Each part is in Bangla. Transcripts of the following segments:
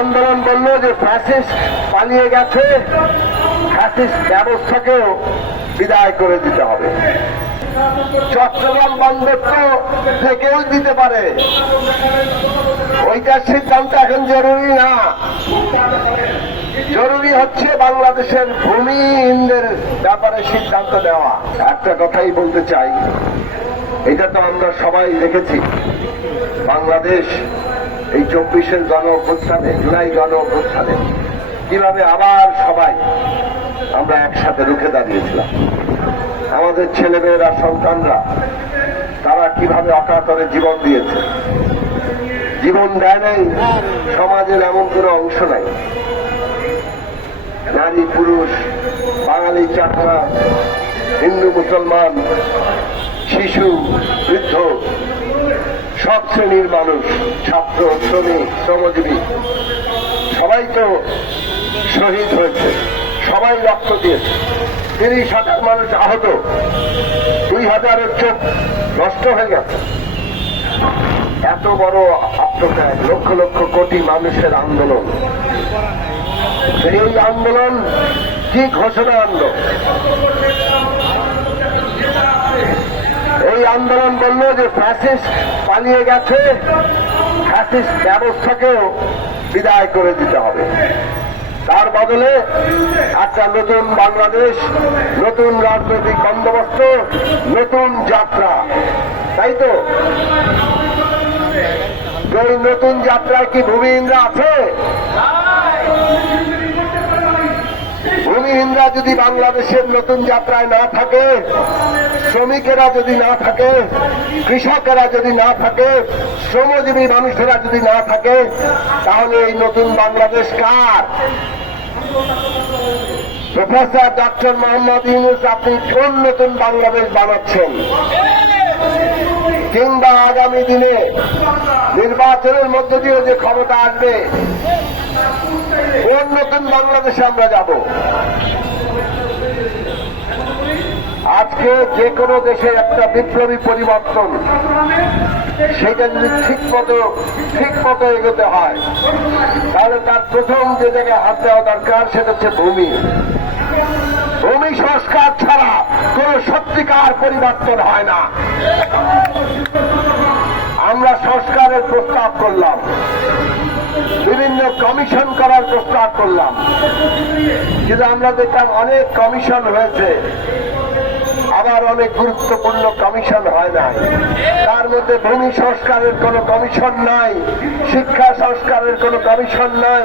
আন্দোলন বলল যে ফ্যাসিস্ট পালিয়ে গেছে, ফ্যাসিস্ট ব্যবস্থাকেও বিদায় করে দিতে হবে। চট্টগ্রাম বন্দর থেকেও দিতে পারে, ওইটার সিদ্ধান্ত এখন জরুরি না। জরুরি হচ্ছে বাংলাদেশের ভূমিহীনদের ব্যাপারে সিদ্ধান্ত নেওয়া। একটা কথাই বলতে চাই, এটা তো আমরা সবাই দেখেছি, বাংলাদেশ এই 24-এর গণ অভ্যুত্থানে, জুলাই গণ অভ্যুত্থানে কিভাবে আবার সবাই আমরা একসাথে রুখে দাঁড়িয়েছিলাম। আমাদের ছেলেমেয়েরা, সন্তানরা তারা কিভাবে অকাতরে জীবন দিয়েছে। জীবন দেয় নাই সমাজের এমন কোন অংশ নাই, নারী পুরুষ, বাঙালি চাকরা, হিন্দু মুসলমান, শিশু বৃদ্ধ, সব শ্রেণীর মানুষ, ছাত্র শ্রমিক শ্রমজীবী সবাই তো শহীদ হয়েছে, সবাই রক্ত দিয়েছে। 30,000 মানুষ আহত, 2,000-এর চোখ নষ্ট হয়ে গেছে। এত বড় আত্মত্যাগ, লক্ষ লক্ষ কোটি মানুষের আন্দোলন। এই আন্দোলন কি ঘোষণা আনলো? এই আন্দোলন বলল যে ফ্যাসিস্ট পালিয়ে গেছে, ফ্যাসিস্ট ব্যবস্থাকেও বিদায় করে দিতে হবে। তার বদলে একটা নতুন বাংলাদেশ, নতুন রাজনৈতিক বন্দোবস্ত, নতুন যাত্রা, তাই তো? এই নতুন যাত্রায় কি ভূমিহীনরা আছে? ভূমিহীনরা যদি বাংলাদেশের নতুন যাত্রায় না থাকে, শ্রমিকেরা যদি না থাকে, কৃষকেরা যদি না থাকে, শ্রমজীবী মানুষেরা যদি না থাকে, তাহলে এই নতুন বাংলাদেশ কার? প্রফেসর ডক্টর মোহাম্মদ ইউনূস, আপনি কোন নতুন বাংলাদেশ বানাচ্ছেন? কিংবা আগামী দিনে নির্বাচনের মধ্য দিয়ে যে ক্ষমতা আসবে, কোন নতুন বাংলাদেশে আমরা যাব? আজকে যে কোনো দেশে একটা বিপ্লবী পরিবর্তন, সেটা যদি ঠিক মতো এগোতে হয়, তাহলে তার প্রথম যে জায়গায় হাত দেওয়া দরকার সেটা হচ্ছে ভূমি। ভূমি সংস্কার ছাড়া কোন সত্যিকার পরিবর্তন হয় না। আমরা সংস্কারের প্রস্তাব করলাম, বিভিন্ন কমিশন করার প্রস্তাব করলাম, কিন্তু আমরা দেখলাম অনেক কমিশন হয়েছে, আবার অনেক গুরুত্বপূর্ণ কমিশন হয় নাই। তার মধ্যে ভূমি সংস্কারের কোন কমিশন নাই, শিক্ষা সংস্কারের কোন কমিশন নাই।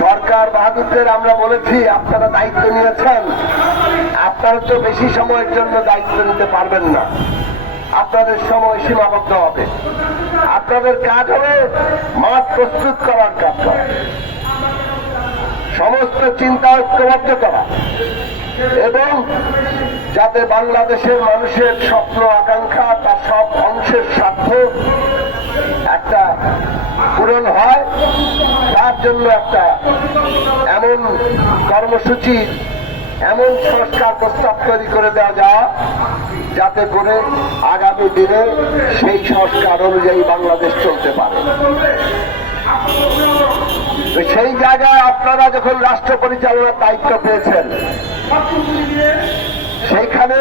সরকার বাহাদুরদের আমরা বলেছি, আপনারা দায়িত্ব নিয়েছেন, আপনারা তো বেশি সময়ের জন্য দায়িত্ব নিতে পারবেন না, আপনাদের সময় সীমাবদ্ধ হবে। আপনাদের কাজ হবে মাঠ প্রস্তুত করার কাজ করা, সমস্ত চিন্তা ঐক্যবদ্ধ করা, এবং যাতে বাংলাদেশের মানুষের স্বপ্ন আকাঙ্ক্ষা, তার সব অংশের স্বার্থ একটা পূরণ হয়, তার জন্য একটা এমন কর্মসূচি, এমন সংস্কার প্রস্তাব তৈরি করে দেওয়া যায় যাতে করে আগামী দিনে সেই সংস্কার অনুযায়ী বাংলাদেশ চলতে পারে। সেই জায়গায় আপনারা যখন রাষ্ট্র পরিচালনার দায়িত্ব পেয়েছেন, সেইখানে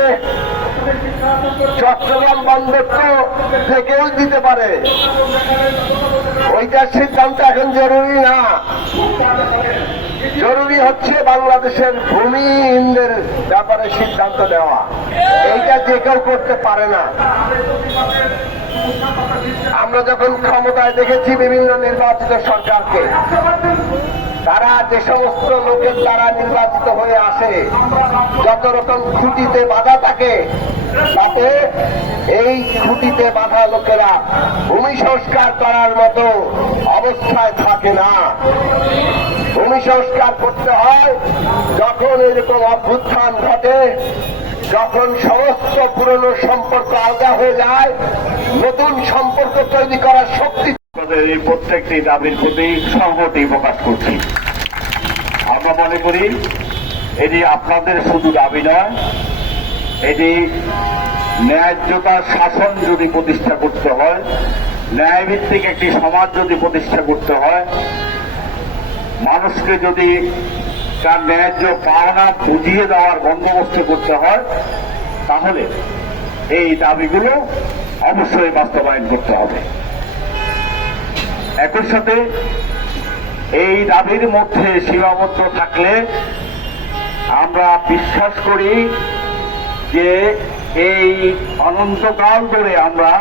চট্টগ্রাম বন্দর থেকেও দিতে পারে, ওইটার সিদ্ধান্ত এখন জরুরি না। জরুরি হচ্ছে বাংলাদেশের ভূমিহীনদের ব্যাপারে সিদ্ধান্ত নেওয়া। এইটা যে কেউ করতে পারে না। আমরা যখন ক্ষমতায় দেখেছি বিভিন্ন নির্বাচিত সরকারকে, তারা যে সমস্ত লোকের দ্বারা নির্বাচিত হয়ে আসে, যত রকম খুঁটিতে বাধা থাকে, তাতে এই খুঁটিতে বাধা লোকেরা ভূমি সংস্কার করার মতো অবস্থায় থাকে না। ভূমি সংস্কার করতে হয় যখন এরকম অভ্যুত্থান ঘটে, যখন সমস্ত পুরনো সম্পর্ক আলাদা হয়ে যায়, নতুন সম্পর্ক তৈরি করার শক্তি। এই প্রত্যেকটি দাবির প্রতি সংহতি প্রকাশ করছি। আমরা মনে করি এটি আপনাদের শুধু দাবি নয়, এটি ন্যায্যতার শাসন যদি প্রতিষ্ঠা করতে হয়, ন্যায়ভিত্তিক একটি সমাজ যদি প্রতিষ্ঠা করতে হয়, মানুষকে যদি তার ন্যায্য পাওনা বুঝিয়ে দেওয়ার বন্দোবস্ত করতে হয়, তাহলে এই দাবিগুলো অবশ্যই বাস্তবায়ন করতে হবে। একই সাথে এই দাবির মধ্যে সীমাবদ্ধ থাকলে আমরা বিশ্বাস করি যে এই অনন্তকাল ধরে আমরা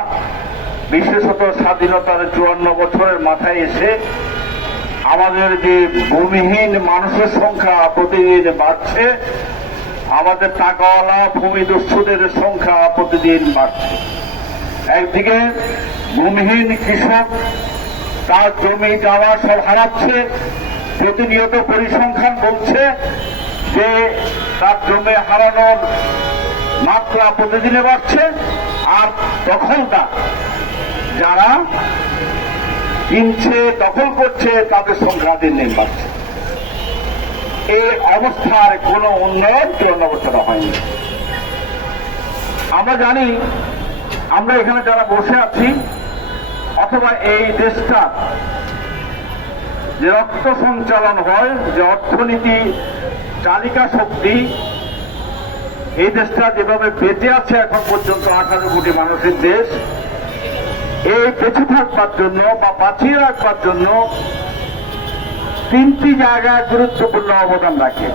বিশেষত স্বাধীনতার 54 বছরের মাথায় এসে আমাদের যে ভূমিহীন মানুষের সংখ্যা প্রতিদিন বাড়ছে, আমাদের টাকাওয়ালা ভূমিদস্যুদের সংখ্যা প্রতিদিন বাড়ছে। একদিকে ভূমিহীন কৃষক তার জমি জমা সব হারাচ্ছে, প্রতিনিয়ত পরিসংখ্যান বলছে যে তার জমি হারানোর মাত্রা প্রতিদিনে বাড়ছে, আর দখলদার যারা কিনছে দখল করছে তাদের সংখ্যা দিন দিন বাড়ছে। এই অবস্থার কোনো উন্নয়ন 54 বছরে হয়নি। আমরা জানি, আমরা এখানে যারা বসে আছি অথবা এই দেশটা যে রক্ত সঞ্চালন হয়, যে অর্থনীতি চালিকা শক্তি, এই দেশটা যেভাবে বেঁচে আছে এখন পর্যন্ত 18 কোটি মানুষের দেশ, এই বেঁচে থাকবার জন্য বা বাঁচিয়ে রাখবার জন্য 3টি জায়গায় গুরুত্বপূর্ণ অবদান রাখে।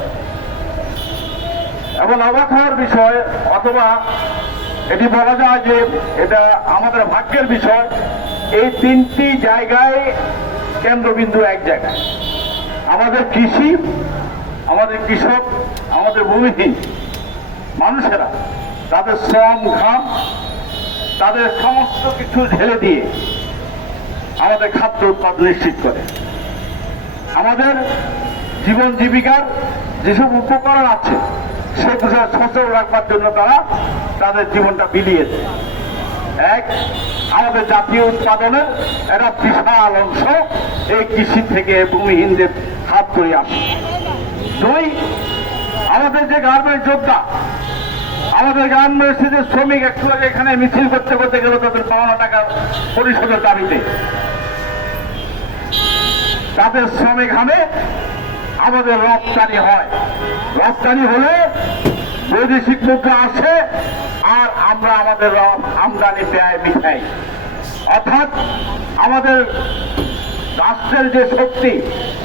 এবং অবাক হওয়ার বিষয়, অথবা এটি বলা যায় যে এটা আমাদের ভাগ্যের বিষয়, এই 3টি জায়গায় কেন্দ্রবিন্দু এক জায়গায়। আমাদের কৃষি, আমাদের কৃষক, আমাদের ভূমিহীন মানুষেরা তাদের শ্রম ঘাম, তাদের সমস্ত কিছু ঢেলে দিয়ে আমাদের খাদ্য উৎপাদন নিশ্চিত করে। আমাদের জীবন জীবিকার যেসব উপকরণ আছে সেগুলো সচল রাখবার জন্য তারা তাদের জীবনটা বিলিয়ে দেয়। এক, আমাদের জাতীয় উৎপাদনের একটা বিশাল অংশ এই কৃষি থেকে ভূমিহীনদের হাত ধরে আসে। 2, আমাদের যে গার্মেন্টস যোদ্ধা, আমাদের গার্মেন্টস যে শ্রমিক একটু আগে এখানে মিছিল করতে করতে গেল তাদের পাওনা টাকা পরিশোধের দাবিতে, তাদের শ্রমিক ঘামে আমাদের রপ্তানি হয়। রপ্তানি হলে বৈদেশিক মুদ্রা আসে আর আমরা আমাদের আমদানি ব্যয় মিটাই। অর্থাৎ আমাদের রাষ্ট্রের যে শক্তি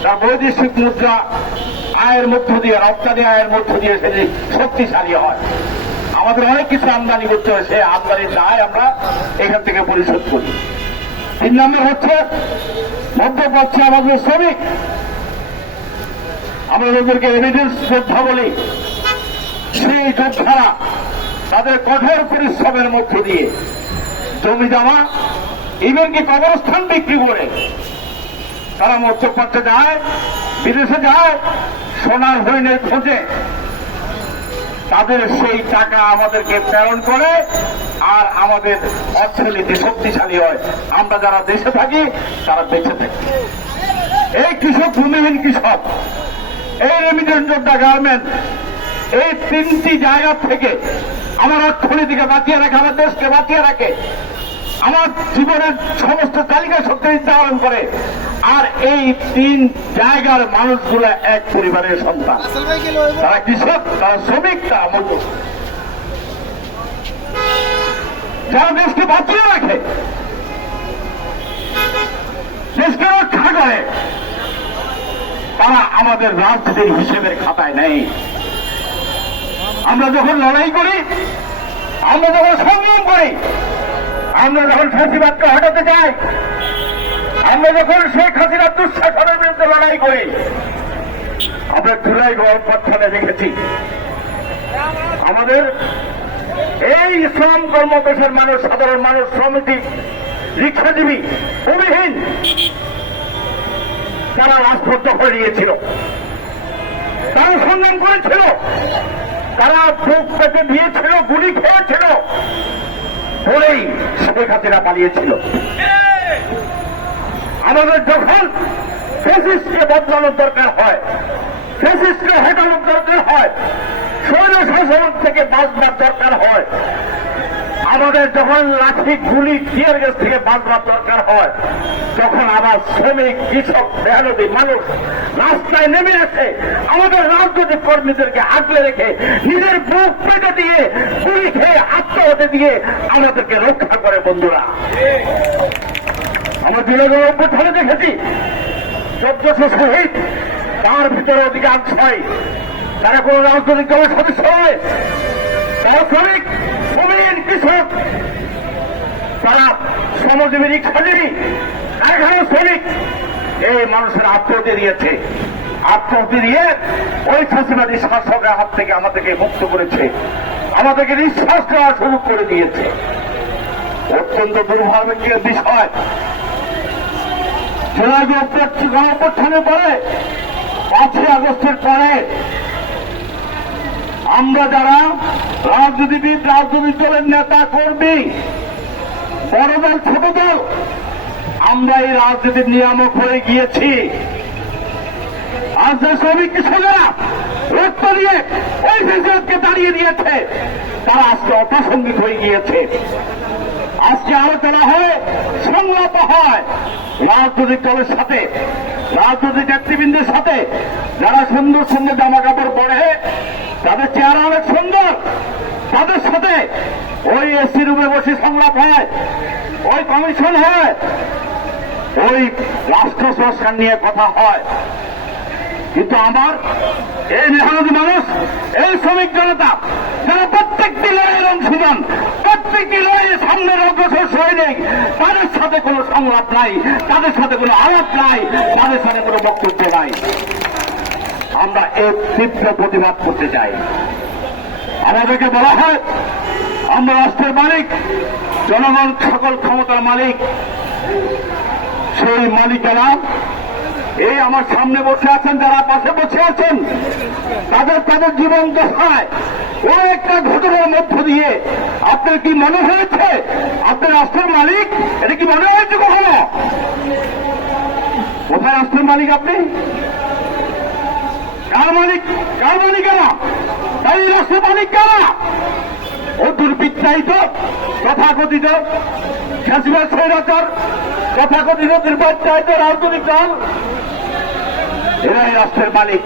তা বৈদেশিক মুদ্রা আয়ের মধ্য দিয়ে, রপ্তানি আয়ের মধ্য দিয়ে সেটি শক্তিশালী হয়। আমাদের অনেক কিছু আমদানি করতে হয়, সে আমদানির দায় আমরা এখান থেকে পরিশোধ করি। 3 নম্বর হচ্ছে মধ্যপ্রাচ্যে আমাদের শ্রমিক, আমরা ওদেরকে এভিডেন্স যোদ্ধা বলি। সেই যোদ্ধারা তাদের কঠোর পরিশ্রমের মধ্য দিয়ে জমি জমা, এমনকি কবরস্থান বিক্রি করে তারা মধ্যপ্রাচ্যে যায়, বিদেশে যায়, সোনার হরিণের খোঁজে। তাদের সেই টাকা আমাদেরকে প্রেরণ করে আর আমাদের অর্থনীতি শক্তিশালী হয়। আমরা যারা দেশে থাকি তারা বেঁচে থাকি। এই কৃষক, ভূমিহীন কৃষক, এই রেমিটেন্স যোদ্ধা, গার্মেন্ট, এই 3টি জায়গা থেকে আমার অর্থনীতিকে বাঁচিয়ে রাখে, আমার দেশকে বাঁচিয়ে রাখে, আমার জীবনের সমস্ত তালিকা শক্তি নির্ধারণ করে। আর এই 3 জায়গার মানুষগুলো এক পরিবারের সন্তান। তারা কৃষক, তারা শ্রমিক, তারা মজদুর, যারা দেশকে বাঁচিয়ে রাখে, দেশকে রক্ষা করে, তারা আমাদের রাজনীতির হিসেবের খাতায় নেই। আমরা যখন লড়াই করি, আমরা যখন সংগ্রাম করি, আমরা যখন ফাঁসিবাদকে হটাতে চাই, আমরা যখন শেখ হাসিনার দুঃশাসনের বিরুদ্ধে লড়াই করি, আমরা জুলাই গণঅভ্যুত্থানে দেখেছি আমাদের এই শ্রম কর্মপেশার মানুষ, সাধারণ মানুষ, শ্রমিক, রিক্সাজীবী, ভূমিহীন, তারা রাজপথ দখলে নিয়েছিল, তারা সংগ্রাম করেছিল, তারা বুক পেতে দিয়েছিল, গুলি খেয়েছিল, বলেই শেখ হাসিনা পালিয়েছিল। আমাদের যখন ফ্যাসিস্টকে বদলানোর দরকার হয়, ফ্যাসিস্টকে হটানোর দরকার হয়, স্বৈর শাসন থেকে বাঁচবার দরকার হয়, আমাদের যখন লাঠি গুলি টিয়ার গ্যাস থেকে বাঁচবার দরকার হয়, তখন আবার শ্রমিক, কৃষক, মেহনতি মানুষ রাস্তায় নেমে আসে আমাদের রাজনৈতিক কর্মীদেরকে আগলে রেখে নিজের বুক পেটে দিয়ে গুলি খেয়ে আত্মহত্যা দিয়ে আমাদেরকে রক্ষা করে। বন্ধুরা, আমরা বিরোধী অভ্যুত্থানে দেখেছি 1400 শহীদ, তার ভিতরে অধিকাংশ হয় তারা কোন রাজনৈতিক দলের সদস্য হয়, তারা শ্রমিক, ভূমিহীন, কৃষক, তারা শ্রমজীবী, রিক্সাজীবী, কারখানা শ্রমিক। এই মানুষের আত্মহত্যা দিয়েছে, আত্মহত্যা দিয়ে ওই ফ্যাসিবাদী শাসকের হাত থেকে আমাদেরকে মুক্ত করেছে, আমাদেরকে নিঃশ্বাস নেওয়ার সুযোগ করে দিয়েছে। অত্যন্ত দুর্ভাগ্যের বিষয়, জুলাই গণঅভ্যুত্থানের পরে 5ই আগস্টের পরে আমরা যারা রাজনীতিবিদ, রাজনৈতিক দলের নেতা কর্মী, বড় দল, ছোট দল, আমরা এই রাজনীতির নিয়ামক হয়ে গিয়েছি। আজ যে শ্রমিক কৃষকেরা রক্ত দিয়ে ওই ফ্যাসিবাদকে দাঁড়িয়ে দিয়েছে, তারা আজকে অপ্রাসঙ্গিক হয়ে গিয়েছে। আজকে আলোচনা হয়, সংলাপ হয় রাজনৈতিক দলের সাথে, রাজনৈতিক নেতৃবৃন্দের সাথে, যারা সুন্দর সুন্দর জামা কাপড় পরে, তাদের চেহারা অনেক সুন্দর, তাদের সাথে ওই এসি রুমে বসে সংলাপ হয়, ওই কমিশন হয়, ওই রাষ্ট্র সংস্কার নিয়ে কথা হয়। কিন্তু আমার এই মেহনতি মানুষ, এই শ্রমিক জনতা, যারা প্রত্যেকটি লড়াইয়ের অংশীদার, প্রত্যেকটি লড়াইয়ের সামনের অগ্রসর সৈনিক, তাদের সাথে কোনো সংলাপ নাই, তাদের সাথে কোনো আলাপ নাই, তাদের সাথে কোনো বক্তব্য নাই। আমরা এর তীব্র প্রতিবাদ করতে চাই। আমাদেরকে বলা হয় আমরা রাষ্ট্রের মালিক, জনগণ সকল ক্ষমতার মালিক। সেই মালিকেরা এই আমার সামনে বসে আছেন, যারা পাশে বসে আছেন, তাদের জীবন দশায় ও একটা ঘটনার মধ্য দিয়ে আপনার কি মনে হয়েছে আপনি রাষ্ট্রের মালিক? এটা কি মনে হয়েছে কখনো? কোথায় রাষ্ট্রের মালিক আপনি? কার মালিক? কার মালিকেরা? তাই রাষ্ট্রের মালিক কারা? ও দুর্বৃত্তায়িত তথাকথিত ফ্যাসিবাদ স্বৈরাচার, তথাকথিত নির্বাচিত রাজনৈতিক দল, এরাই রাষ্ট্রের মালিক।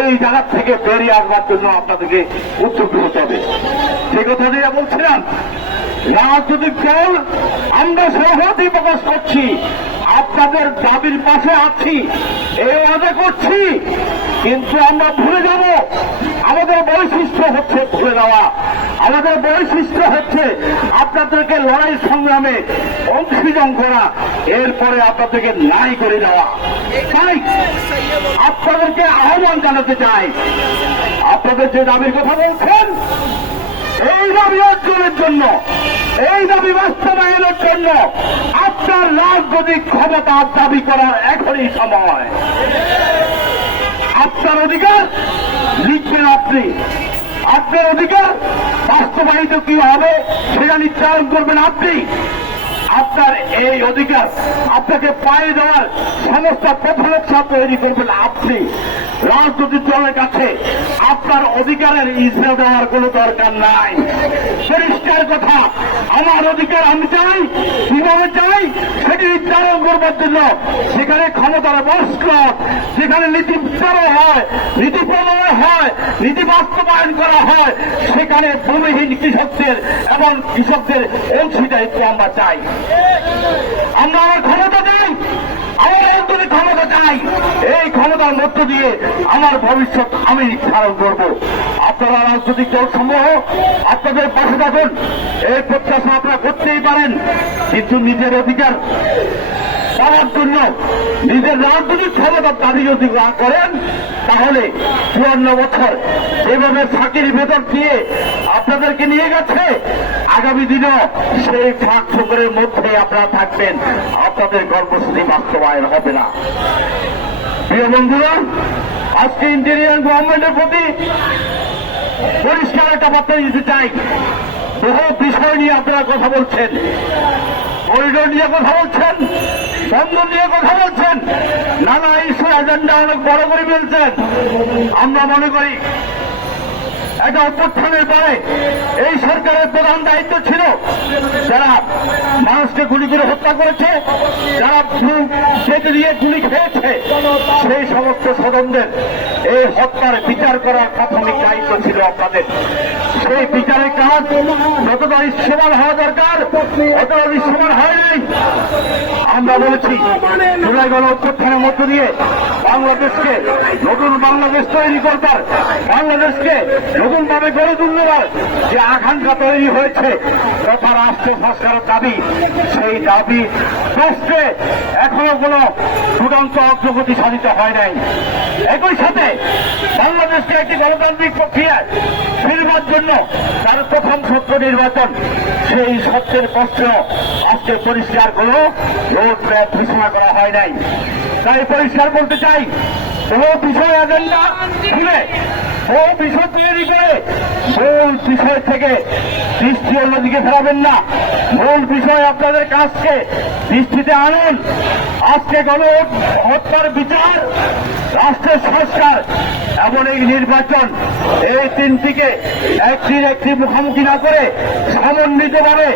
এই জায়গা থেকে বেরিয়ে আসবার জন্য আপনাদেরকে উদ্যোগী হতে হবে। সে কথা দিয়ে বলছিলাম, রাজনৈতিক দল আমরা সহমতি প্রকাশ করছি, আপনাদের দাবির পাশে আছি, এই ওয়াদা করছি। কিন্তু আমরা ভুলে যাব, আমাদের বৈশিষ্ট্য হচ্ছে ভুলে যাওয়া। আমাদের বৈশিষ্ট্য হচ্ছে আপনাদেরকে লড়াই সংগ্রামে অংশীদার করা, এরপরে আপনাদেরকে নাই করে দেওয়া। তাই আপনাদেরকে আহ্বান জানাতে চাই, আপনাদের যে দাবির কথা বলছেন, এই দাবি অর্জনের জন্য, এই দাবি বাস্তবায়নের জন্য আপনার রাজনৈতিক ক্ষমতা দাবি করার এখনই সময়। আপনার অধিকার লিখবেন আপনি, আপনার অধিকার বাস্তবায়িত কি হবে সেটা নির্ধারণ করবেন আপনি। আপনার এই অধিকার আপনাকে পায়ে দেওয়ার সমস্ত প্রথমতা তৈরি করবেন আপনি। রাজনৈতিক দলের কাছে আপনার অধিকারের ইচ্ছা দেওয়ার কোন দরকার নাই। পরিষ্কার কথা, আমার অধিকার আমি চাই, কিভাবে চাই সেটি নির্ধারণ করবার জন্য সেখানে ক্ষমতার বস্ত্র, যেখানে নীতি বিচারও হয়, নীতি প্রণয়ন হয়, নীতি বাস্তবায়ন করা হয়, সেখানে ভূমিহীন কৃষকদের এবং কৃষকদের অংশীদারিত্ব আমরা চাই। আমরা আমার ক্ষমতা চাই, আমার অন্তরে ক্ষমতা চাই। এই ক্ষমতার মধ্য দিয়ে আমার ভবিষ্যৎ আমি নির্ধারণ করব। আপনারা রাজনৈতিক দল সমূহ আপনাদের পাশে থাকুন, এই প্রত্যাশা আপনারা করতেই পারেন, কিন্তু নিজের অধিকার পাওয়ার জন্য নিজের রাজনৈতিক ক্ষমতার দাবি যদি না করেন, তাহলে 54 বছর যেভাবে ফাঁকির ভেতর দিয়ে আপনাদেরকে নিয়ে গেছে, আগামী দিনও সেই ফাঁক ফোকরের মধ্যে আপনারা থাকবেন, আপনাদের কর্মসূচি বাস্তবায়ন হবে না। প্রিয় বন্ধুরা, আজকে ইন্টেরিয়ার গভর্নমেন্টের প্রতি পরিষ্কার একটা বার্তা দিতে চাই। বহু বিষয় নিয়ে আপনারা কথা বলছেন, করিডোর নিয়ে কথা বলছেন, বন্দর নিয়ে কথা বলছেন, নানা ইস্যু এজেন্ডা অনেক বড় করে ফেলছেন। আমরা মনে করি একটা অভ্যুত্থানের পরে এই সরকারের প্রধান দায়িত্ব ছিল যারা মানুষকে গুলি করে হত্যা করেছে, যারা কেটে দিয়ে গুলি খেয়েছে, সেই সমস্ত স্বজনদের এই হত্যার বিচার করার প্রাথমিক দায়িত্ব ছিল আপনাদের। সেই বিচারের কাজ যতটা দৃশ্যমান হওয়া দরকার ততটা দৃশ্যমান হয় নাই। আমরা বলেছি জুলাই গণ অভ্যুত্থানের মধ্য দিয়ে বাংলাদেশকে নতুন বাংলাদেশ তৈরি করবার, বাংলাদেশকে নতুন ভাবে গড়ে তুলবার যে আকাঙ্ক্ষা তৈরি হয়েছে তথা রাষ্ট্র সংস্কারের দাবি, সেই দাবি রাষ্ট্রে এখনো কোন চূড়ান্ত অগ্রগতি সাধিত হয় নাই। একই সাথে বাংলাদেশকে একটি গণতান্ত্রিক প্রক্রিয়ায় ফিরবার জন্য তার প্রথম সত্য নির্বাচন, সেই সত্যের প্রশ্ন আজকে পরিষ্কার কোন রোড ম্যাপ ঘোষণা করা হয় নাই। তাই পরিষ্কার বলতে চাই, কোন বিষয় এজেন্ডা খুলে কোন বিষয় তৈরি করে মূল বিষয় থেকে দৃষ্টি অন্যদিকে ফেরাবেন না। মূল বিষয় আপনাদের কাজকে দৃষ্টিতে আনুন। আজকে গণ হত্যার বিচার, রাষ্ট্রের সংস্কার এমন এই নির্বাচন, এই তিনটিকে একটির একটি মুখোমুখি না করে সমন্বিতভাবে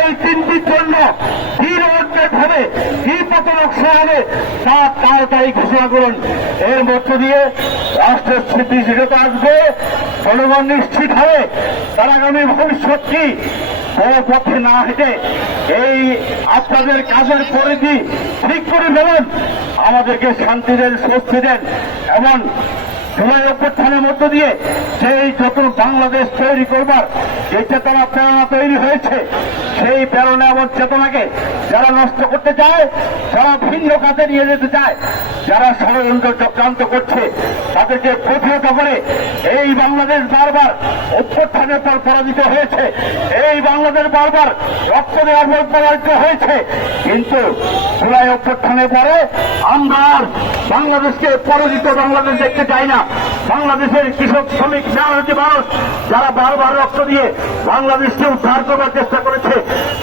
এই তিনটির জন্য কি রোডম্যাপ হবে, কি পথ নকশা হবে তা তাড়াতাড়ি ঘোষণা করুন। এর মধ্য দিয়ে রাষ্ট্রের স্থিতিশীলতা আসবে, জনগণ নিশ্চিত হবে তার আগামী ভবিষ্যৎ কি। বড় পথে না হেঁটে এই আপনাদের কাজের পরিধি ঠিক করে ফেলুন, আমাদেরকে শান্তি দেন, স্বস্তি দেন। এমন জুলাই অভ্যুত্থানের মধ্য দিয়ে সেই নতুন বাংলাদেশ তৈরি করবার যে চেতনা প্রেরণা তৈরি হয়েছে, সেই প্রেরণা এবং চেতনাকে যারা নষ্ট করতে চায়, যারা ভিন্ন কাজে নিয়ে যেতে চায়, যারা ষড়যন্ত্র চক্রান্ত করছে, তাদেরকে প্রতিহত করে এই বাংলাদেশ বারবার অভ্যুত্থানের পর পরাজিত হয়েছে, এই বাংলাদেশ বারবার রক্ত দেওয়ার পর পরাজিত হয়েছে। কিন্তু জুলাই অভ্যুত্থানের পরে আমরা আর বাংলাদেশকে পরাজিত বাংলাদেশ দেখতে চাই না। বাংলাদেশের কৃষক, শ্রমিক, মেহনতি মানুষ যারা বারবার রক্ত দিয়ে বাংলাদেশকে উদ্ধার করার চেষ্টা করেছে,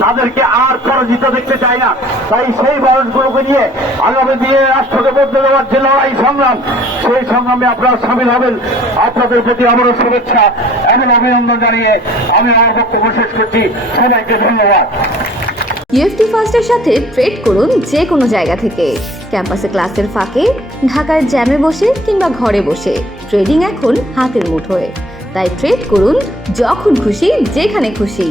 তাদেরকে আর পরাজিত দেখতে চাই না। তাই সেই মানুষগুলোকে নিয়ে আগামী দিনে রাষ্ট্রকে বদলে দেওয়ার যে লড়াই সংগ্রাম, সেই সংগ্রামে আপনারা সামিল হবেন। আপনাদের প্রতি আমারও শুভেচ্ছা এবং অভিনন্দন জানিয়ে আমি আমার বক্তব্য শেষ করছি। সবাইকে ধন্যবাদ। ইউএফটি ফার্স্টের সাথে ট্রেড করুন যে কোনো জায়গা থেকে। ক্যাম্পাসে ক্লাসের ফাঁকে, ঢাকার জ্যামে বসে কিংবা ঘরে বসে ট্রেডিং এখন হাতের মুঠোয়। তাই ট্রেড করুন যখন খুশি, যেখানে খুশি।